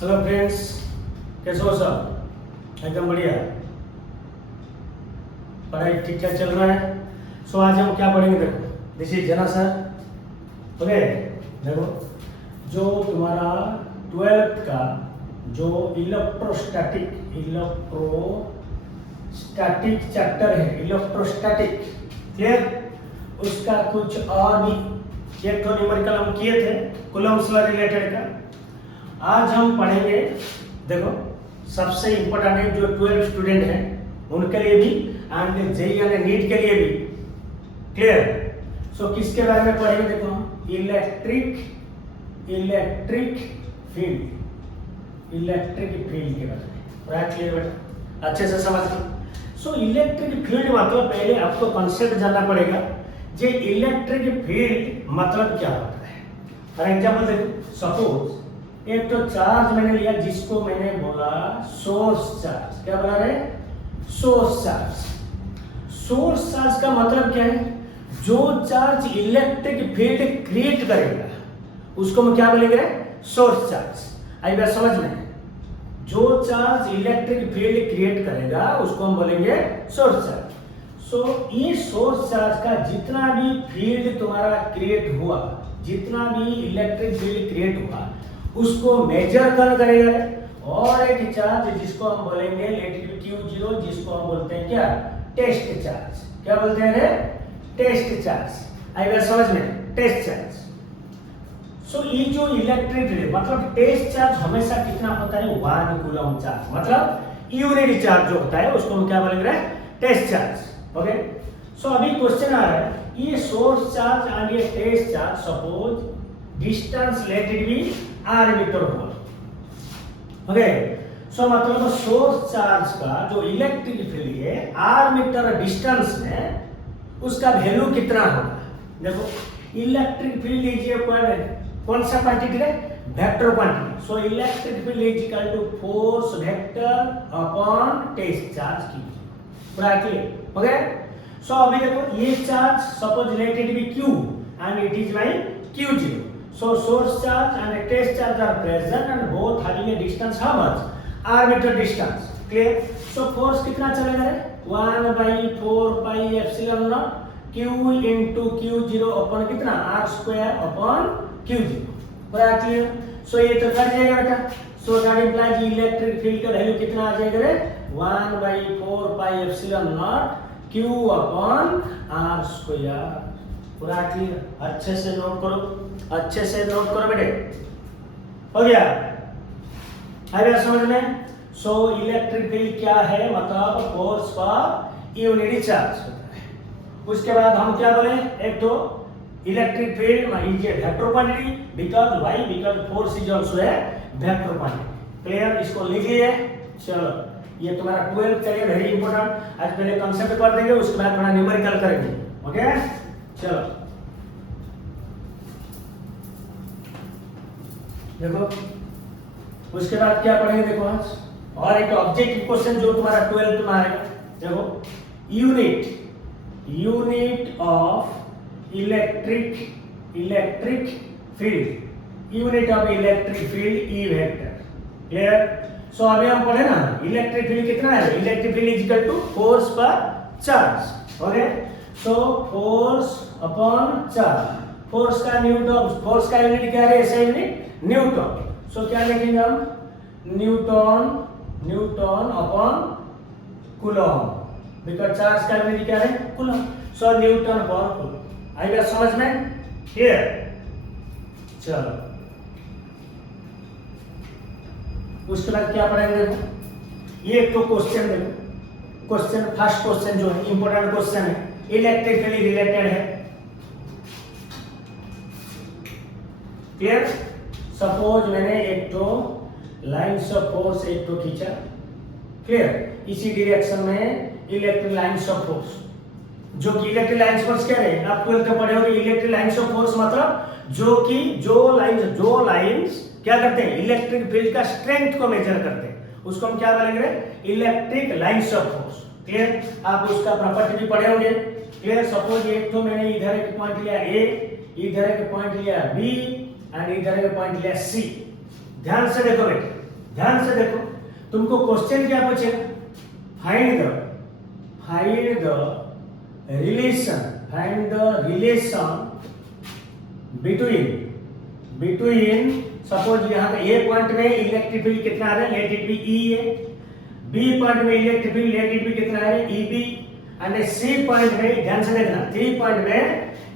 Hello friends, कैसे हो सब? एकदम बढ़िया। पढ़ाई ठीक ठाक चल रहा है। सो आज हम क्या पढ़ेंगे? देखो, दिस इज जना सर। ओके, देखो जो तुम्हारा 12th का जो इलेक्ट्रोस्टैटिक चैप्टर है, इलेक्ट्रोस्टैटिक, क्लियर? उसका कुछ और भी एक तो न्यूमेरिकल हम किए थे कूलम्ब्स लॉ रिलेटेड का। आज हम पढ़ेंगे, देखो सबसे इम्पोर्टेंट है जो 12 स्टूडेंट हैं उनके लिए भी एंड जेई यानी नीट के लिए भी, क्लियर? सो किसके बारे में पढ़ेंगे? देखो हम इलेक्ट्रिक फील्ड के बारे में। पूरा क्लियर बेटा, अच्छे से समझ लो। सो इलेक्ट्रिक फील्ड मतलब पहले आपको कॉन्सेप्ट जानना पड़ेगा जे इलेक्ट्रिक फील्ड मतलब क्या होता है। फॉर एग्जांपल देखो, सपोज एक तो चार्ज मैंने लिया जिसको मैंने बोला सोर्स चार्ज। क्या बोला रे? सोर्स चार्ज का मतलब क्या है? जो चार्ज इलेक्ट्रिक फील्ड क्रिएट करेगा उसको हम क्या बोलेंगे? Source charge. आई बात समझ में? जो चार्ज इलेक्ट्रिक फील्ड क्रिएट करेगा उसको हम बोलेंगे सोर्स चार्ज। सो ये सोर्स चार्ज का जितना भी फील्ड तुम्हारा क्रिएट हुआ, जितना भी इलेक्ट्रिक फील्ड क्रिएट हुआ उसको मेजर करेगा। और एक चार्ज जिसको हम बोलेंगे लेट इट बी Q0, जिसको हम बोलते हैं क्या? Test charge. क्या बोलते हैं रे? Test charge. आई बात समझ में? Test charge. सो ये जो इलेक्ट्रिक फील्ड मतलब टेस्ट चार्ज हमेशा कितना होता है? 1 कूलम चार्ज, मतलब यूनिट चार्ज जो होता है उसको हम क्या बोलेंगे? Test charge. ओके, सो अभी क्वेश्चन आ रहा है, ये सोर्स चार्ज एंड ये test charge suppose distance let it be r metre हुआ। ओके, सो मतलब सोर्स चार्ज का जो इलेक्ट्रिक फील्ड है r मीटर डिस्टेंस में उसका वैल्यू कितना होगा? देखो इलेक्ट्रिक फील्ड इज कौन सा क्वांटिटी है? Vector quantity. So electric field is equal to force vector upon test charge की। पूरा क्लियर? ओके, सो अभी देखो ये charge suppose let it be q and it is by q0. So source charge and a test charge are present and both having a distance how much? r meter distance. Clear? So force कितना चलेगा रे? 1/4 pi epsilon naught q into q0 upon कितना? r square upon q0. पूरा clear? सो ये तो cut जाएगा बेटा। So that implies electric field का वैल्यू कितना आ जाएगा रे? 1/4 pi epsilon naught q upon r square। पूरा क्लियर? अच्छे से नोट करो, अच्छे से नोट करो बेटे। हो गया? आया समझ में? सो इलेक्ट्रिक फील्ड क्या है? मतलब फोर्स पर यूनिट चार्ज होता है। उसके बाद हम क्या बोले? एक तो electric field is a vector quantity because why? Because force is also a vector quantity. Clear? इसको लिख लिए। चलो ये तुम्हारा 12 का है, वेरी इंपॉर्टेंट। आज पहले कांसेप्ट कर देंगे, उसके बाद थोड़ा न्यूमेरिकल करेंगे। ओके, चलो देखो उसके बाद क्या पढ़ेंगे? देखो आज और एक ऑब्जेक्टिव क्वेश्चन जो तुम्हारा 12th में आएगा। देखो unit of electric field, unit of electric field E vector. Clear? So अभी हम पढ़े ना इलेक्ट्रिक फील्ड कितना है? Electric field is equal to force per charge. Okay, so force upon charge. Force का न्यूटन, फोर्स का यूनिट क्या है? ऐसा यूनिट न्यूटन। सो क्या लिखेंगे हम? Newton upon coulomb, because charge का यूनिट क्या है? Coulomb. So newton upon coulomb. आई बात समझ में? क्लियर? चलो उसके बाद क्या पढ़ेंगे? देखो ये एक तो क्वेश्चन, देखो क्वेश्चन फर्स्ट क्वेश्चन जो है इंपॉर्टेंट क्वेश्चन है, इलेक्ट्रिक फील्ड रिलेटेड है। क्लियर? सपोज मैंने एक तो लाइंस ऑफ फोर्स एक तो खींचा। क्लियर? इसी डायरेक्शन में इलेक्ट्रिक लाइंस ऑफ फोर्स, जो कि इलेक्ट्रिक लाइंस फोर्स क्या है? आप 12th में पढ़े होंगे। इलेक्ट्रिक लाइंस ऑफ फोर्स मतलब जो लाइंस क्या करते हैं? इलेक्ट्रिक फील्ड का स्ट्रेंथ को मेजर करते हैं, उसको हम क्या बोलेंगे? Electric lines of force. Clear? आप उसका प्रॉपर्टी भी पढ़े होंगे। क्लियर? सपोज एक तो मैंने इधर एक पॉइंट लिया A, इधर एक पॉइंट लिया B एंड इधर एक पॉइंट लिया C। ध्यान से देखो बेटे, ध्यान से देखो, तुमको क्वेश्चन क्या पूछेगा, find the relation between suppose यहाँ पे ए पॉइंट में इलेक्ट्रिक फील्ड कितना आ रहा है, let it be E A, B point में electric field let it be कितना है E B, and C point में ध्यान से देखना, सी पॉइंट में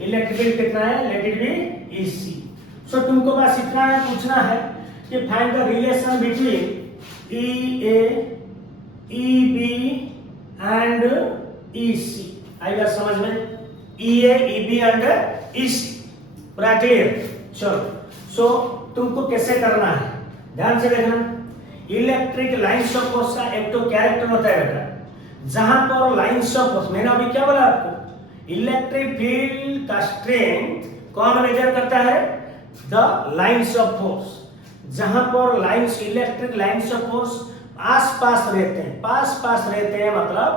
इलेक्ट्रिक फील्ड कितना है, let it be E C. So तुमको बस इतना पूछना है कि find the relation between E A, E B and E सी। आएगा समझ में, ई A, E B and E सी, पूरा क्लियर। चलो, सो तुमको कैसे करना है, ध्यान से देखना। इलेक्ट्रिक लाइन्स ऑफ फोर्स का एक तो कैरेक्टर होता है बेटा, जहां पर लाइन्स ऑफ फोर्स, मैंने अभी क्या बोला आपको, इलेक्ट्रिक फील्ड का स्ट्रेंथ कौन मेजर करता है, द लाइन्स ऑफ फोर्स। जहां पर lines, electric lines of force आस पास रहते हैं मतलब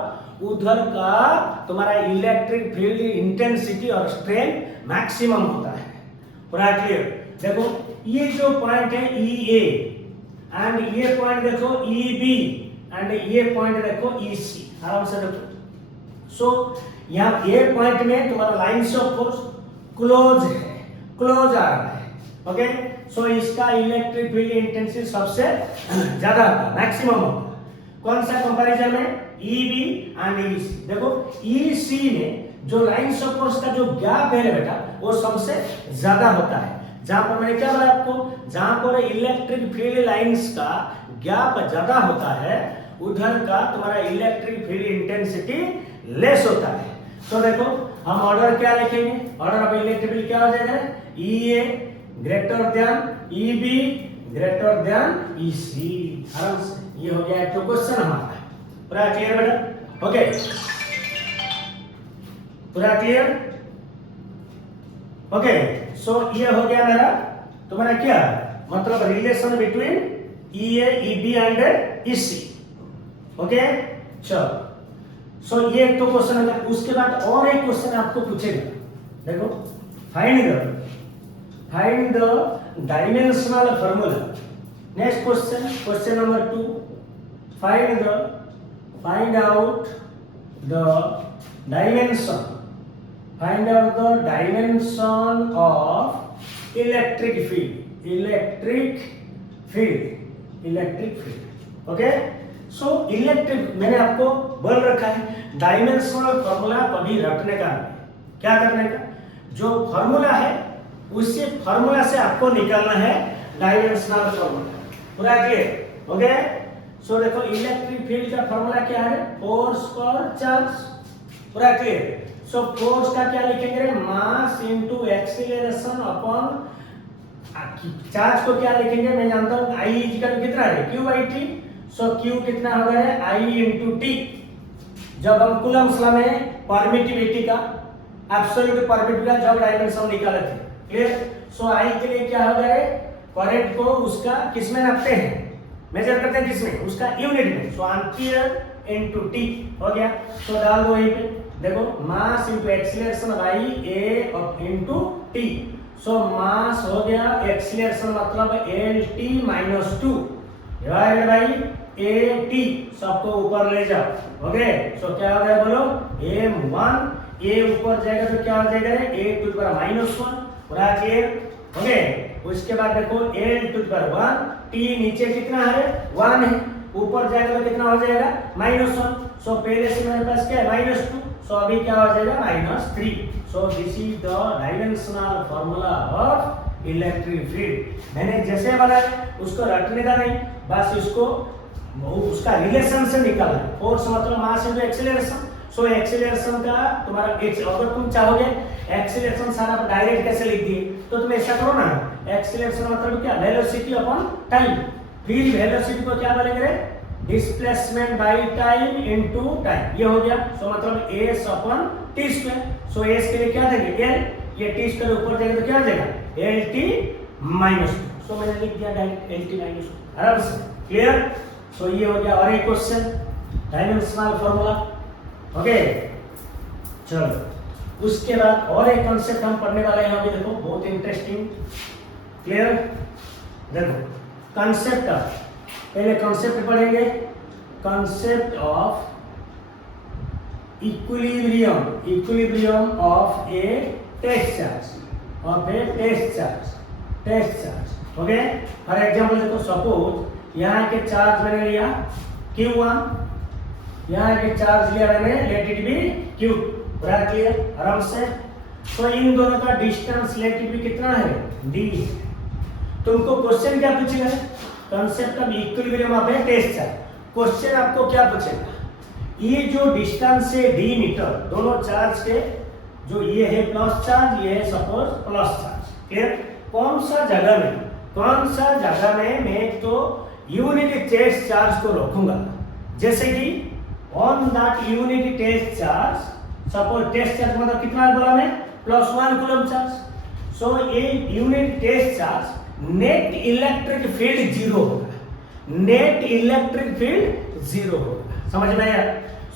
उधर का तुम्हारा इलेक्ट्रिक फील्ड इंटेंसिटी और स्ट्रेंथ मैक्सिमम होता है, पूरा क्लियर। देखो ये जो पॉइंट है ई ए, एंड ये पॉइंट देखो ई बी, एंड ये पॉइंट देखो ई सी, आराम से देखो। सो यहाँ ए पॉइंट में तुम्हारा लाइन्स ऑफ फोर्स क्लोज है, क्लोज आ रहा है, ओके। सो इसका इलेक्ट्रिक फील्ड इंटेंसिटी सबसे ज्यादा होगा, मैक्सिमम होगा। कौन सा कंपैरिजन में, ई बी एंड ई सी। देखो ई सी में जो लाइन्स ऑफ फोर्स का जो गैप है बेटा, वो सबसे ज्यादा होता है। जहां पर मैंने क्या बोला आपको, जहां पर इलेक्ट्रिक फील्ड लाइंस का गैप ज्यादा होता है, उधर का तुम्हारा इलेक्ट्रिक फील्ड इंटेंसिटी लेस होता है। तो देखो हम ऑर्डर क्या लिखेंगे, ऑर्डर ऑफ इलेक्ट्रिक फील्ड क्या हो जाएगा, E A greater than E B greater than E C. आराम से, ये हो गया एक तो क्वेश्चन हमारा, पूरा क्लियर बेटा, ओके, पूरा क्लियर, ओके। सो ये हो गया मेरा तुम्हारा क्या मतलब relation between E A, E B and E C, okay. चलो, सो ये तो क्वेश्चन है। उसके बाद और एक क्वेश्चन आपको पूछेगा, देखो find the dimensional formula. Next question, question number 2, find out the dimension of electric field, okay. So electric मैंने आपको बोल रखा है, डायमेंशनल फार्मूला कभी रटने का नहीं, क्या करने का, जो फार्मूला है उसी फार्मूला से आपको निकालना है डायमेंशनल फार्मूला, पूरा क्लियर, ओके। सो देखो इलेक्ट्रिक फील्ड का फार्मूला क्या है, फोर्स पर चार्ज, पूरा क्लियर। सो फोर्स का क्या लिखेंगे, मास इनटू एक्सीलरेशन अपॉन चार्ज को क्या लिखेंगे, मैं जानता हूं आई इक्वल कितना है, Q by T. So Q कितना होगा है, आई इनटू टी। जब हम कूलम्ब्स लॉ में परमिटिविटी का, एब्सोल्यूट परमिटिविटी का जब डायमेंशन निकाले थे, क्लियर। सो आई के लिए क्या होगा है, करंट को उसका किसमें नापते हैं, मेजर करते हैं किसमें, उसका यूनिट में। सो एम्पियर इनटू टी हो गया। सो डाल दो यहीं पे, देखो mass into acceleration by A into T. So mass हो गया, एक्सीलरेशन मतलब L T minus 2 divided by A T, सबको ऊपर ले जाओ, ओके। सो क्या हो गया बोलो, m1, ए ऊपर जाएगा तो क्या हो जाएगा, ए टू द पावर -1, पूरा क्लियर, ओके। उसके बाद देखो l to the power 1, t नीचे कितना है 1 है, ऊपर जाएगा तो कितना हो जाएगा -1। सो पहले से मेरे पास क्या है -2, सो अभी क्या हो जाएगा -3। So this is the dimensional formula of electric field. मैंने जैसे बोला उसको रटने का नहीं, बस इसको उसका रिलेशन से निकालना है। फोर्स मतलब मास इनटू एक्सीलरेशन। सो एक्सीलरेशन का तुम्हारा अगर तुम चाहोगे एक्सीलरेशन सारा डायरेक्ट कैसे लिख दिए, तो तुम ऐसा करो ना, एक्सीलरेशन मतलब क्या, वेलोसिटी अपॉन टाइम। फिर वेलोसिटी को क्या बोलेंगे, displacement by time into time, ये हो गया। सो मतलब s अपॉन t स्क्वायर। सो s के लिए क्या देंगे l, ये t स्क्वायर ऊपर जाएगा तो क्या हो जाएगा lt -2। सो मैंने लिख दिया डायरेक्ट lt -2, आराम से, क्लियर। सो ये हो गया और एक क्वेश्चन, डायमेंशनल फार्मूला, ओके। चलो उसके बाद और एक कॉन्सेप्ट हम पढ़ने वाले हैं अभी, देखो बहुत इंटरेस्टिंग, क्लियर। देखो कंसेप्ट ऑफ पहले कॉन्सेप्ट पढ़ेंगे, concept of equilibrium of a test charge. Okay, for example देखो, सपोज यहाँ के चार्ज मैंने लिया Q1, यहाँ के चार्ज लिया मैंने, लेट इट बी Q, पूरा क्लियर आराम से। तो इन दोनों का डिस्टेंस लेट इट बी कितना है, D। तुमको क्वेश्चन क्या पूछेगा, concept of equilibrium of a test charge. Question आपको क्या पूछेगा, ये जो डिस्टेंस है D मीटर, दोनों चार्ज के, जो ये है प्लस चार्ज, ये है सपोज प्लस चार्ज, क्लियर। कौन सा जगह में मैं तो यूनिट टेस्ट चार्ज को रखूंगा, जैसे कि on that unit test charge, suppose test charge मतलब कितना बोला मैं, +1 कूलम चार्ज। सो ये unit test charge net electric field 0 होगा, नेट इलेक्ट्रिक फील्ड 0 होगा, समझ में आया।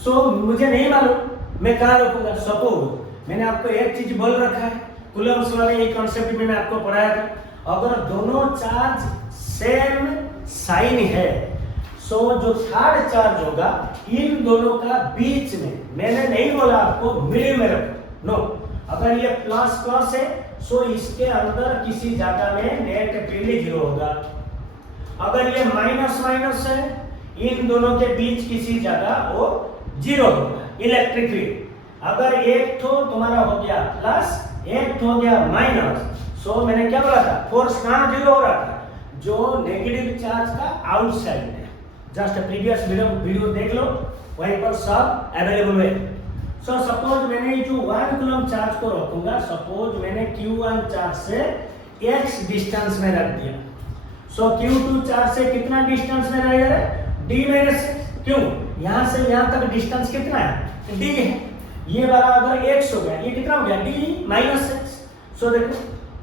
सो मुझे नहीं मालूम मैं कहाँ रखूंगा, सपोज मैंने आपको एक चीज बोल रखा है, कूलम्स वाले ये कॉन्सेप्ट में मैं आपको पढ़ाया था, अगर दोनों चार्ज सेम साइन है, सो जो थर्ड चार्ज होगा इन दोनों का बीच में, मैंने नहीं बोला आपको मिडिल में रखो, नो, अगर ये प्लस प्लस है सो इसके अंदर किसी जगह में नेट फील्ड 0 होगा, अगर ये माइनस माइनस है इन दोनों के बीच किसी जगह वो 0 होगा इलेक्ट्रिक फील्ड। अगर एक तो तुम्हारा हो गया प्लस, एक हो गया माइनस, सो मैंने क्या बोला था, फोर्स कहाँ 0 हो रहा था, जो नेगेटिव चार्ज का आउटसाइड है। जस्ट प्रीवियस वीडियो देख लो, वहीं पर सब अवेलेबल है। सो सपोज मैंने जो 1 कूलम चार्ज को रखूंगा, सपोज मैंने Q1 चार्ज से x डिस्टेंस में रख दिया, सो Q2 चार्ज से कितना डिस्टेंस में रहेगा, d माइनस, क्यों, यहाँ से यहाँ तक डिस्टेंस कितना है, d है। ये वाला अगर x हो गया, ये कितना हो गया, d माइनस x। सो देखो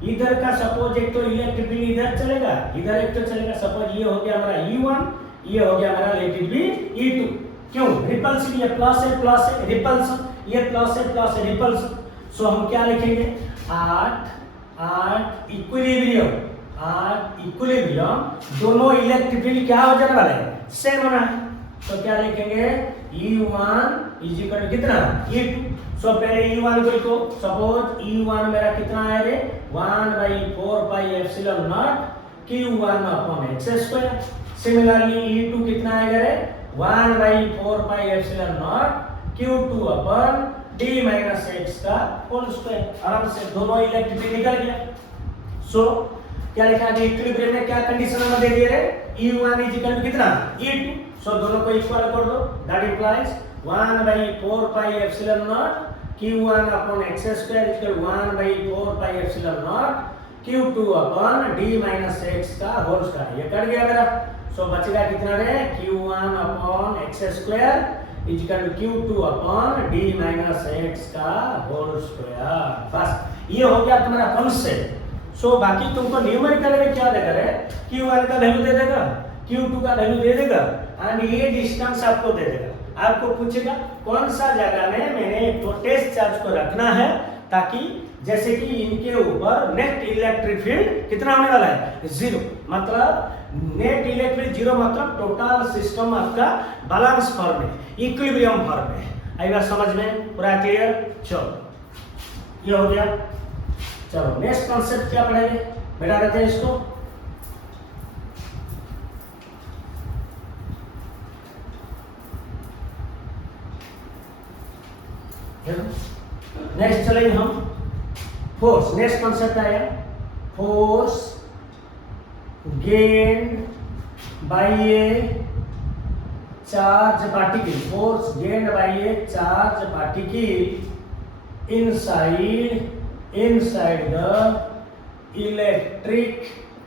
इधर का सपोज एक तो इलेक्ट्रिक फील्ड इधर चलेगा, इधर एक तो चलेगा, सपोज ये हो गया हमारा E1, ये हो गया हमारा लेट इट बी E2, क्यों, रिपल्सिव, ये प्लस है रिपल्सन, ये प्लस है रिपल्सन। सो हम क्या लिखेंगे, 8 इक्विलिब्रियम, दोनों इलेक्ट्रिक फील्ड क्या हो जाने वाला है, सेम होना है, तो क्या लिखेंगे, E1 इज इक्वल टू कितना, E2। सो पहले E1 को, सपोज E1 मेरा कितना है रे, 1/4 pi epsilon not Q1 upon x square. Similarly E2 कितना आएगा रे, 1/4 pi epsilon not Q2 upon d minus x का होल स्क्वायर। आराम से दोनों इलेक्ट्रिक फील्ड निकल गया। सो क्या लिखा है, इक्विलिब्रियम में क्या कंडीशन हमें दे दिए रे, E1 इज इक्वल टू कितना, E2। सो दोनों को इक्वल कर दो, that implies 1/4 pi epsilon not Q1 upon x square equal 1/4 pi epsilon not Q2 upon d minus x का होल स्क्वायर। ये कट गया मेरा, सो बचेगा कितना रे, Q1 upon x square equal Q2 upon d minus x का whole square. बस ये हो गया तुम्हारा कॉन्सेप्ट। सो बाकी तुमको न्यूमेरिकल में क्या देगा रे, Q1 का वैल्यू दे देगा, Q2 का वैल्यू दे देगा, एंड ये डिस्टेंस आपको दे देगा। आपको पूछेगा कौन सा जगह में मैंने तो टेस्ट चार्ज को रखना है, ताकि जैसे कि इनके ऊपर नेट इलेक्ट्रिक फील्ड कितना होने वाला है, 0। मतलब नेट इलेक्ट्रिक 0 मतलब टोटल सिस्टम आपका बैलेंस फॉर्म में, इक्विलिब्रियम फॉर्म में। आई बात समझ में, पूरा क्लियर। चलो ये हो गया। चलो नेक्स्ट कॉन्सेप्ट क्या पढ़ेंगे, बैठा देते हैं इसको। नेक्स्ट चलेंगे हम फोर्स। नेक्स्ट कॉन्सेप्ट आया force gained by A charge particle. Force gained by A charge particle inside the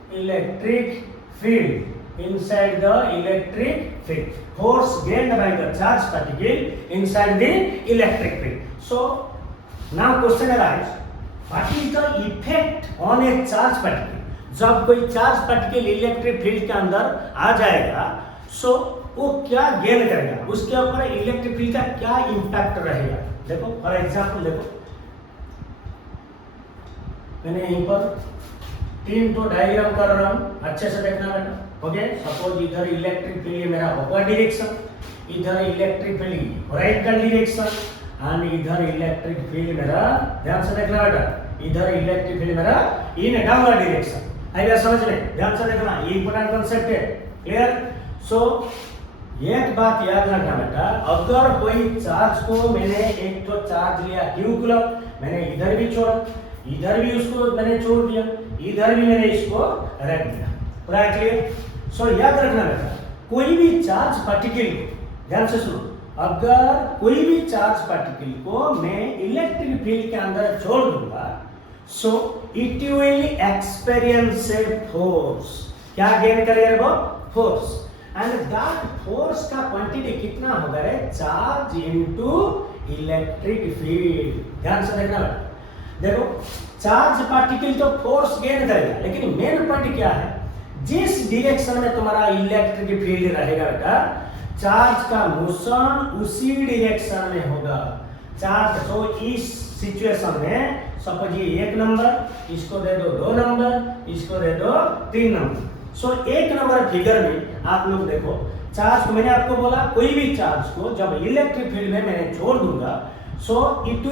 electric field, inside the electric field. Force gained by the charge particle inside the electric field. So now question arises, what is the effect on a charge particle? जब कोई charge particle electric field के अंदर आ जाएगा, सो वो क्या gain करेगा, उसके ऊपर इलेक्ट्रिक फील्ड का क्या इंपैक्ट रहेगा। देखो फॉर एग्जांपल, देखो मैंने यहीं पर 3 तो डायग्राम कर रहा हूं, अच्छे से देखना बेटा। ओके, सपोज इधर इलेक्ट्रिक फील्ड मेरा अपवर्ड डायरेक्शन, इधर इलेक्ट्रिक फील्ड होराइजंटल डायरेक्शन, एंड इधर इलेक्ट्रिक फील्ड मेरा, ध्यान से देखना बेटा, इधर इलेक्ट्रिक फील्ड मेरा इन डाउनवर्ड डायरेक्शन। आइए समझ में, ध्यान से देखना, ये इंपॉर्टेंट कांसेप्ट है। क्लियर? सो एक बात याद रखना बेटा, अगर कोई चार्ज को मैंने एक तो चार्ज लिया क्यू कूलम, मैंने इधर भी छोड़ा, इधर भी उसको मैंने छोड़ दिया, इधर भी मैंने इसको रख दिया, पूरा क्लियर? सो याद रखना बेटा, कोई भी चार्ज पार्टिकल, ध्यान से सुनो, अगर कोई भी चार्ज पार्टिकल को मैं इलेक्ट्रिक फील्ड के अंदर छोड़ दूंगा, so it will experience a force. क्या गेन करेगा वो? फोर्स। एंड दैट फोर्स का क्वांटिटी कितना होगा रे? Charge into electric field. ध्यान से देखना बेटा, देखो चार्ज पार्टिकल तो फोर्स गेन करेगा, लेकिन मेन पॉइंट क्या है, जिस डायरेक्शन में तुम्हारा इलेक्ट्रिक फील्ड रहेगा बेटा, चार्ज का मोशन उसी डायरेक्शन में होगा। चार्ज तो इस सिचुएशन में सपोज ये 1 नंबर, इसको दे दो 2 नंबर, इसको दे दो 3 नंबर। सो 1 नंबर फिगर में आप लोग देखो, चार्ज को मैंने आपको बोला कोई भी चार्ज को जब इलेक्ट्रिक फील्ड में मैंने छोड़ दूंगा, so it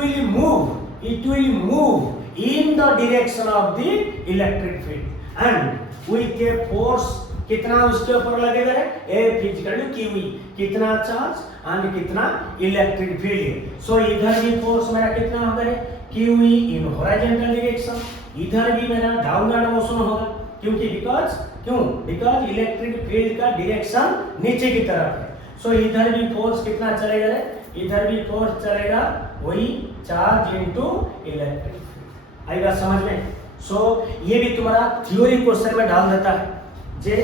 will move in the direction of the electric field and with a force. कितना उसके ऊपर लगेगा? ए फिजिकल क्यू, कितना चार्ज एंड कितना इलेक्ट्रिक फील्ड। सो इधर भी फोर्स मेरा कितना होगा? क्यू इन हॉरिजॉन्टल डायरेक्शन, इधर भी मेरा डाउनवर्ड मोशन होगा, क्योंकि बिकॉज इलेक्ट्रिक फील्ड का डायरेक्शन नीचे की तरफ है। सो इधर भी फोर्स कितना चलेगा? इधर भी फोर्स चलेगा वही चार्ज इनटू इलेक्ट्रिक फील्ड। आई बात समझ में? सो ये भी तुम्हारा थ्योरी क्वेश्चन में डाल देता है, जे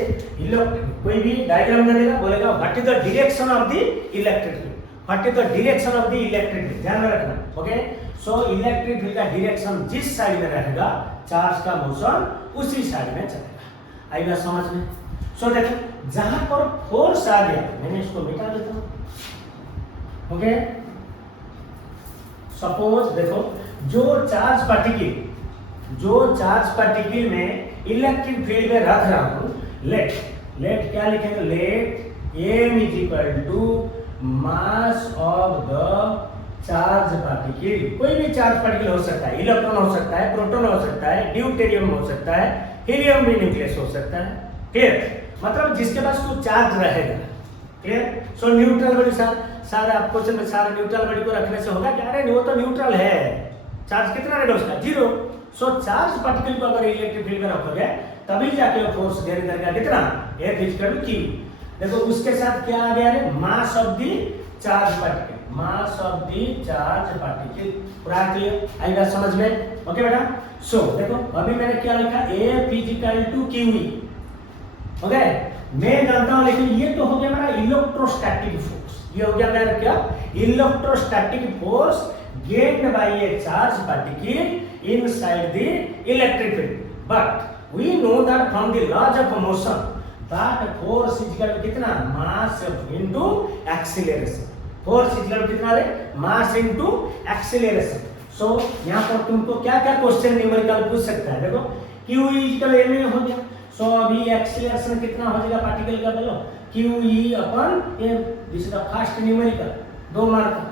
कोई भी डायग्राम दे देगा, बोलेगा what is the direction of the electric field, what is the direction of the electric field, ध्यान में रखना। ओके, सो इलेक्ट्रिक फील्ड का डायरेक्शन जिस साइड में रहेगा, चार्ज का मोशन उसी साइड में चलेगा। आई बात समझ में? सो देखो जहां पर फोर्स आ गया, मैंने इसको मिटा देता हूं। ओके, सपोज देखो जो चार्ज पार्टिकल में इलेक्ट्रिक फील्ड में रख रहा हूं, लेट क्या लिखेंगे? Let m is equal to mass of the charge particle. कोई भी चार्ज पार्टिकल हो सकता है, इलेक्ट्रॉन हो सकता है, प्रोटॉन हो सकता है, ड्यूटेरियम हो सकता है, हीलियम भी न्यूक्लियस हो सकता है। क्लियर? मतलब जिसके पास कुछ चार्ज रहेगा। क्लियर? सो न्यूट्रल बॉडी, सारा आपको में सारा न्यूट्रल बॉडी को रखने से होगा क्या? अरे वो तो न्यूट्रल है, चार्ज कितना रहेगा उसका? 0। सो चार्ज पार्टिकल को अगर इलेक्ट्रिक फील्ड में रखोगे तभी जाके वो फोर्स गेन करेगा, कितना? A physical Q. देखो उसके साथ क्या आ गया है? मास of the charge particle, mass of the charge particle. पूरा क्लियर? आई बात समझ में? ओके बेटा, सो देखो अभी मैंने क्या लिखा? A physical to Q. Okay, मैं जानता हूं, लेकिन ये तो हो गया मेरा इलेक्ट्रोस्टैटिक फोर्स, ये हो गया मेरा क्या? Electrostatic force gained by A charge particle inside the electric field, but we know that from the laws of motion that force is equal to कितना? mass into acceleration। force is equal to कितना है? mass into acceleration। so यहाँ पर तुमको क्या क्या question numerical पूछ सकता है? देखो q इक्वल m हो गया, सो अभी एक्सीलरेशन कितना हो जाएगा पार्टिकल का? बोलो q upon m, this is the first numerical, 2 mark.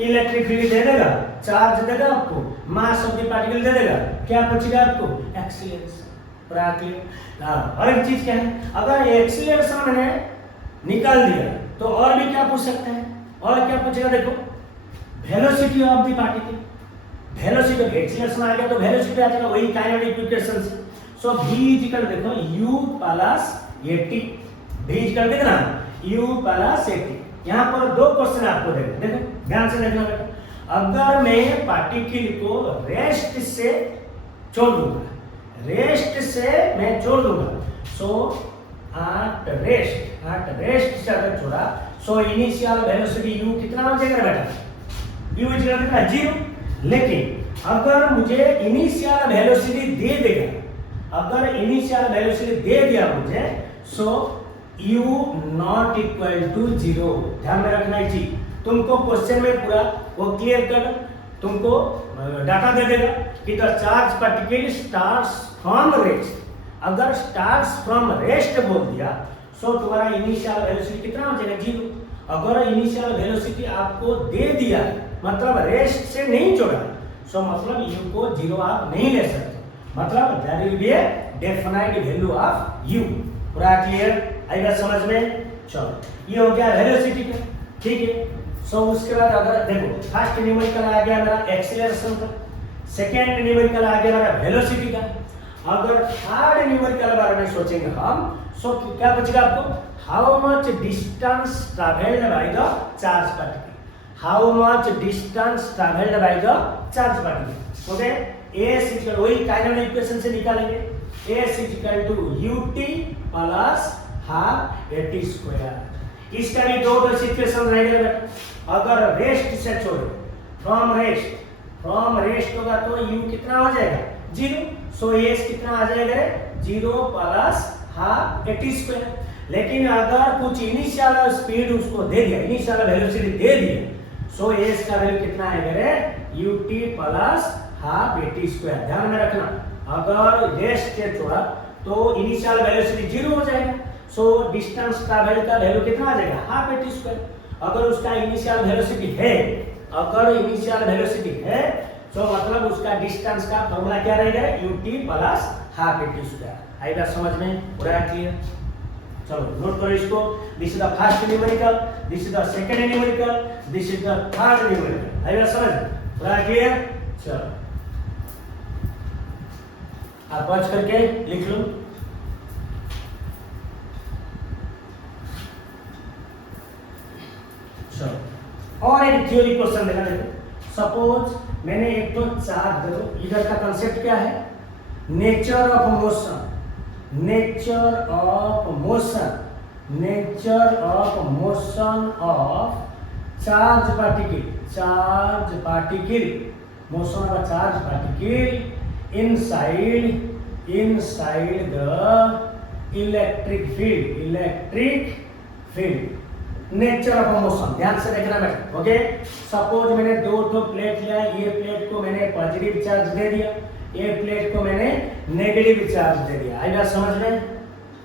Electric field दे देगा, चार्ज देगा आपको, मास ऑफ द पार्टिकल दे देगा, क्या पूछेगा आपको? एक्सीलरेशन। पूरा क्लियर? और एक चीज क्या है, अगर एक्सीलरेशन मैंने निकाल दिया तो और भी क्या पूछ सकता है? और क्या पूछेगा? देखो velocity of the particle, velocity of acceleration आ गया तो वेलोसिटी आ जाएगा, वही काइनेटिक इक्वेशन से। सो v इक्वल देखो u plus at, v equal कितना? u plus at। यहाँ पर 2 क्वेश्चन आपको देखो, ध्यान से देखना बेटा। अगर मैं पार्टिकल को रेस्ट से छोड़ दूंगा, सो एट रेस्ट से अगर छोड़ा, सो इनिशियल वेलोसिटी u कितना हो जाएगा बेटा? u कितना? 0। लेकिन अगर मुझे इनिशियल वेलोसिटी दे देगा, अगर इनिशियल वेलोसिटी दे दिया मुझे, सो u नॉट इक्वल टू 0। ध्यान में रखना है चीज, तुमको क्वेश्चन में पूरा वो क्लियर कर, तुमको डाटा दे देगा कि the charge particle starts from rest अगर स्टार्ट्स फ्रॉम रेस्ट बोल दिया सो तुम्हारा इनिशियल वेलोसिटी कितना हो जाएगा, 0। अगर इनिशियल वेलोसिटी आपको दे दिया मतलब रेस्ट से नहीं छोड़ा, सो मतलब u को 0 आप नहीं ले सकते, मतलब there will be a definite value of u। पूरा क्लियर, आई बात समझ में? चलो ये हो गया वेलोसिटी का, ठीक है। सो उसके बाद अगर देखो फर्स्ट न्यूमेरिकल आ गया मेरा एक्सीलरेशन का, सेकेंड न्यूमेरिकल आ गया मेरा वेलोसिटी का। अगर थर्ड न्यूमेरिकल बारे में सोचेंगे हम, सो क्या बचेगा आपको, how much distance travelled by the charge particle, how much distance travelled by the charge particle. Okay, s equal वही काइनेटिक इक्वेशन से निकालेंगे, s equal to ut plus half at square. इसका भी दो इक्वेशन रहेगा बेटा। अगर रेस्ट से छोड़े, फ्रॉम रेस्ट होगा तो u कितना हो जाएगा, 0। सो s कितना आ जाएगा, 0 प्लस हाफ at स्क्वायर। लेकिन अगर कुछ इनिशियल स्पीड उसको दे दिया, इनिशियल वेलोसिटी दे दिया, सो s का वैल्यू कितना आएगा रे, ut plus half at square. ध्यान में रखना, अगर रेस्ट से छोड़ा तो इनिशियल वेलोसिटी 0 हो जाएगा, सो डिस्टेंस ट्रैवल का वैल्यू कितना आ जाएगा, हाफ at स्क्वायर। अगर उसका इनिशियल वेलोसिटी है, अगर इनिशियल वेलोसिटी है तो मतलब उसका डिस्टेंस का फॉर्मूला क्या रहेगा, ut plus half at square. आई बात समझ में? पूरा क्लियर? चलो नोट करो इसको। This is the first numerical, this is the second numerical, this is the third numerical. आई बात समझ? पूरा क्लियर? चलो आप पढ़ करके लिख लो। चलो और एक थ्योरी क्वेश्चन देखा, देखो सपोज मैंने एक तो चार्ज, देखो इधर का कंसेप्ट क्या है, nature of motion, nature of motion, nature of motion of charge particle, charge particle, motion of charge particle inside the electric field, electric field. Nature of motion ध्यान से देखना बेटा। ओके, सपोज मैंने दो प्लेट लिया, ये प्लेट को मैंने पॉजिटिव चार्ज दे दिया, ये प्लेट को मैंने नेगेटिव चार्ज दे दिया। आई बात समझ में?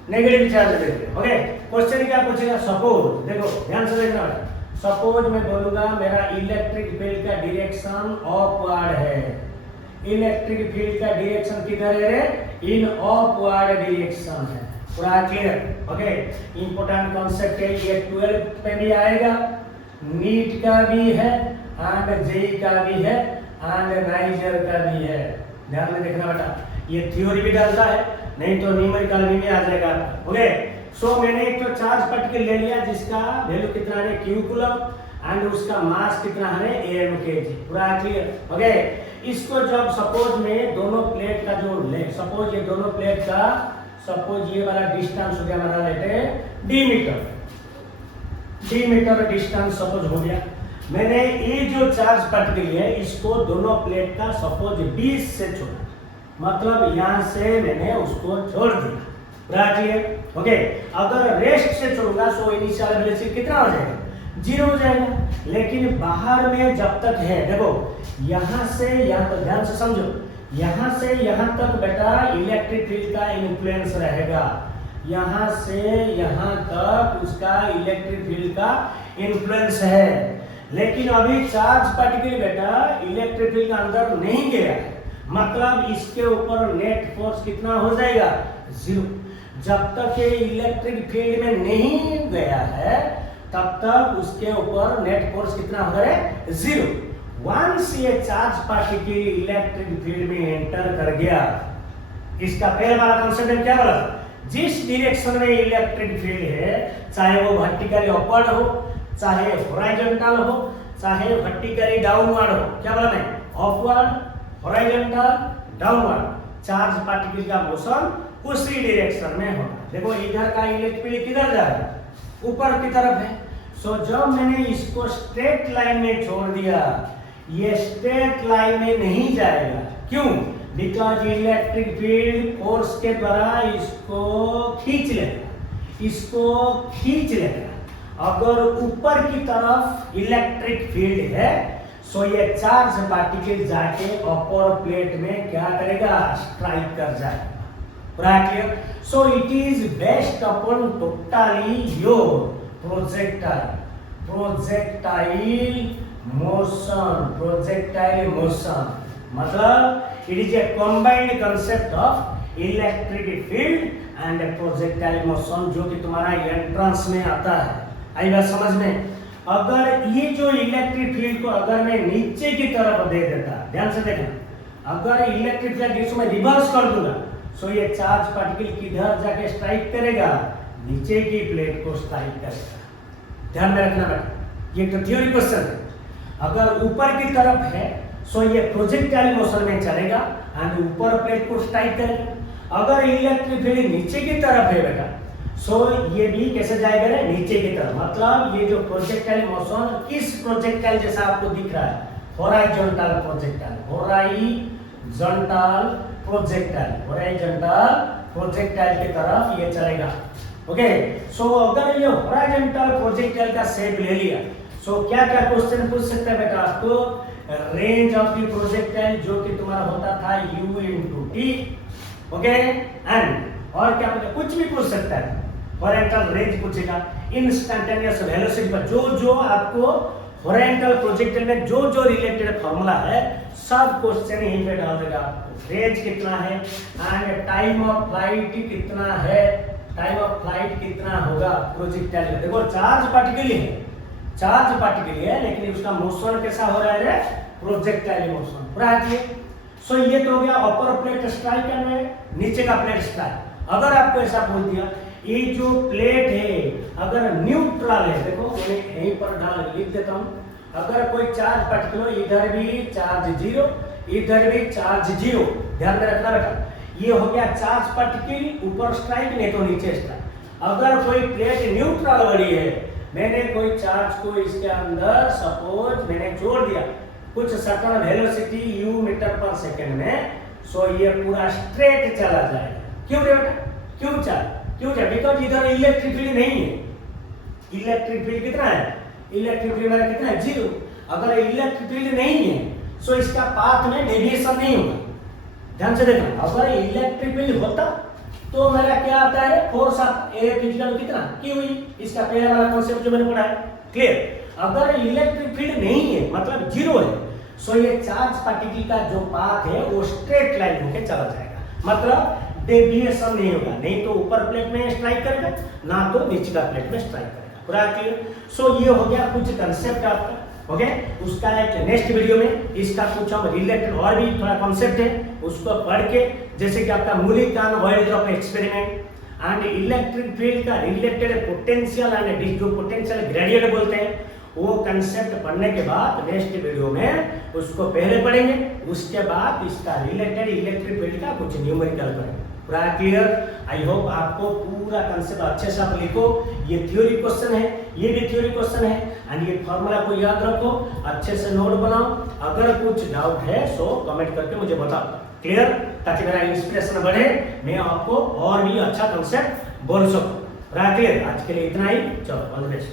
नेगेटिव चार्ज दे दिया। ओके, क्वेश्चन क्या पूछेगा, सपोज देखो ध्यान से देखना बेटा। सपोज मैं बोलूंगा मेरा इलेक्ट्रिक फील्ड का डायरेक्शन अपवर्ड है, इलेक्ट्रिक फील्ड का डायरेक्शन किधर है, इन अपवर्ड डायरेक्शन है। पूरा क्लियर? ओके, इंपॉर्टेंट कॉन्सेप्ट है ये, 12th में भी आएगा, नीट का भी है एंड जेई का भी है एंड नाइजर का भी है। ध्यान में देखना बेटा, ये थ्योरी भी डालता है, नहीं तो न्यूमेरिकल भी आ जाएगा। ओके, सो मैंने एक तो चार्ज पार्टिकल ले लिया जिसका वैल्यू कितना है, q कूलम, एंड उसका मास कितना है, am kg। पूरा क्लियर? ओके, इसको जब सपोज में दोनों प्लेट का जो ले, सपोज ये दोनों प्लेट का, सपोज ये वाला डिस्टेंस हो गया हमारा, लेते d metre, d metre distance suppose हो गया। मैंने ये जो चार्ज पार्टिकल है इसको दोनों प्लेट का सपोज 20 से छोड़ा, मतलब यहां से मैंने उसको छोड़ दिया। पूरा क्लियर? ओके, अगर रेस्ट से छोड़ूंगा सो इनिशियल वेलोसिटी कितना हो जाएगा, 0 हो जाएगा। लेकिन बाहर में जब तक है, देखो यहां से यहां तक, ध्यान से समझो, यहां से यहां तक बेटा इलेक्ट्रिक फील्ड का इन्फ्लुएंस रहेगा, यहां से यहां तक उसका इलेक्ट्रिक फील्ड का इन्फ्लुएंस है। लेकिन अभी चार्ज पार्टिकल बेटा इलेक्ट्रिक फील्ड के अंदर नहीं गया है, मतलब इसके ऊपर नेट फोर्स कितना हो जाएगा, 0। जब तक ये इलेक्ट्रिक फील्ड में नहीं गया है तब तक उसके ऊपर नेट फोर्स कितना हो रहा है, 0। वंस ये चार्ज पार्टिकल इलेक्ट्रिक फील्ड में एंटर कर गया, इसका पहला वाला कॉन्सेप्ट क्या बोला, जिस डायरेक्शन में इलेक्ट्रिक फील्ड है, चाहे वो वर्टिकली अपवर्ड हो, चाहे हॉरिजॉन्टल हो, चाहे वर्टिकली डाउनवर्ड हो, क्या बोला मैं, upward, horizontal, downward, charge particle का मोशन उसी डायरेक्शन में होगा। देखो इधर का इलेक्ट्रिक फील्ड किधर जा रहा है, ऊपर की तरफ है। सो जब मैंने इसको स्ट्रेट लाइन में छोड़ दिया, ये स्ट्रेट लाइन में नहीं जाएगा, क्यों, बिकॉज इलेक्ट्रिक फील्ड फोर्स के द्वारा इसको खींच लेगा, इसको खींच लेगा। अगर ऊपर की तरफ इलेक्ट्रिक फील्ड है सो ये चार्ज पार्टिकल जाके अपर प्लेट में क्या करेगा, स्ट्राइक कर जाएगा। पूरा clear? So it is based upon totally your projectile motion मतलब it is a combined concept of electric field and projectile motion जो कि तुम्हारा एंट्रेंस में आता है। आई बात समझ में? अगर ये जो इलेक्ट्रिक फील्ड को अगर मैं नीचे की तरफ दे देता, ध्यान से देखना, अगर इलेक्ट्रिक फील्ड इसको मैं रिवर्स कर दूंगा सो ये चार्ज पार्टिकल किधर जाके स्ट्राइक करेगा? नीचे की प्लेट को स्ट्राइक करेगा। ध्यान में रखना बेटा, ये तो थ्योरी क्वेश्चन है। अगर ऊपर की तरफ है सो ये प्रोजेक्टाइल मोशन में चलेगा एंड ऊपर प्लेट को स्ट्राइक करेगा। अगर इलेक्ट्रिक फील्ड नीचे की तरफ है बेटा सो ये भी कैसे जाएगा रे? नीचे की तरफ। मतलब ये जो प्रोजेक्टाइल मोशन किस प्रोजेक्टाइल जैसा आपको दिख रहा है? हॉराइजॉन्टल प्रोजेक्टाइल की तरफ ये चलेगा। ओके, सो अगर ये हॉराइजॉन्टल प्रोजेक्टाइल का शेप ले लिया सो क्या क्या क्वेश्चन पूछ सकता है बेटा आपको? रेंज ऑफ द प्रोजेक्टाइल जो कि तुम्हारा होता था u into t, okay, and और क्या पूछा? कुछ भी पूछ सकता है। हॉरिजॉन्टल रेंज पूछेगा, इंस्टैंटेनियस वेलोसिटी पर जो आपको हॉरिजॉन्टल प्रोजेक्टाइल में जो रिलेटेड फार्मूला है सब क्वेश्चन यहीं पे डाल देगा। रेंज कितना है एंड टाइम ऑफ फ्लाइट कितना है, टाइम ऑफ फ्लाइट कितना होगा प्रोजेक्टाइल का। देखो चार्ज पार्टिकल है लेकिन उसका मोशन कैसा हो रहा है? Projectile motion. पूरा है? सो ये तो हो गया अपर प्लेट स्ट्राइक एंड नीचे का प्लेट स्ट्राइक। अगर आपको ऐसा बोल दिया ये जो प्लेट है अगर न्यूट्रल है, देखो मैं यहीं पर डाल लिख देता हूं, अगर कोई चार्ज पार्टिकल हो इधर भी चार्ज जीरो इधर भी चार्ज जीरो, ध्यान में रखना बेटा। ये हो गया चार्ज पार्टिकल ऊपर स्ट्राइक नहीं तो नीचे स्ट्राइक। अगर कोई प्लेट न्यूट्रल वाली है, मैंने कोई चार्ज को इसके अंदर सपोज मैंने जोड़ दिया कुछ सर्टेन वेलोसिटी u मीटर पर सेकंड में, सो ये पूरा स्ट्रेट चला जाएगा। क्यों बेटा? क्यों चल? बिकॉज इधर इलेक्ट्रिक फील्ड नहीं है। इलेक्ट्रिक फील्ड कितना है? इलेक्ट्रिक फील्ड मेरा कितना है? जीरो। अगर इलेक्ट्रिक फील्ड नहीं है सो इसका पाथ में डेविएशन नहीं होगा। ध्यान से देखना, अगर इलेक्ट्रिक फील्ड होता तो मेरा क्या आता है? फोर्स ए फिजिकल कितना की हुई, इसका पहला वाला कॉन्सेप्ट जो मैंने पढ़ा है। क्लियर? अगर इलेक्ट्रिक फील्ड नहीं है मतलब जीरो है सो ये चार्ज पार्टिकल का जो पाथ है वो स्ट्रेट लाइन होके चला जाएगा, मतलब डेविएशन नहीं होगा। नहीं तो ऊपर प्लेट में स्ट्राइक करेगा ना तो नीचे का प्लेट में स्ट्राइक करेगा। पूरा क्लियर? सो ये हो गया कुछ कंसेप्ट आपका। ओके, उसका एक नेक्स्ट वीडियो में इसका कुछ हम रिलेटेड और भी थोड़ा कॉन्सेप्ट है उसको पढ़ के, जैसे कि आपका Millikan oil drop experiment and electric field का रिलेटेड पोटेंशियल एंड जो पोटेंशियल ग्रेडियंट बोलते हैं वो कंसेप्ट पढ़ने के बाद नेक्स्ट वीडियो में उसको पहले पढ़ेंगे, उसके बाद इसका रिलेटेड इलेक्ट्रिक फील्ड का कुछ न्यूमेरिकल करेंगे। पूरा क्लियर? आई होप आपको पूरा कंसेप्ट अच्छे से आप लिखो। ये थ्योरी क्वेश्चन है, ये भी थ्योरी क्वेश्चन है एंड ये फॉर्मूला को याद रखो, अच्छे से नोट बनाओ। अगर कुछ डाउट है सो कमेंट करके मुझे बताओ। क्लियर? ताकि मेरा इंस्पिरेशन बढ़े, मैं आपको और भी अच्छा कंसेप्ट बोल सकूं। पूरा क्लियर? आज के लिए इतना ही, चलो ऑल द बेस्ट।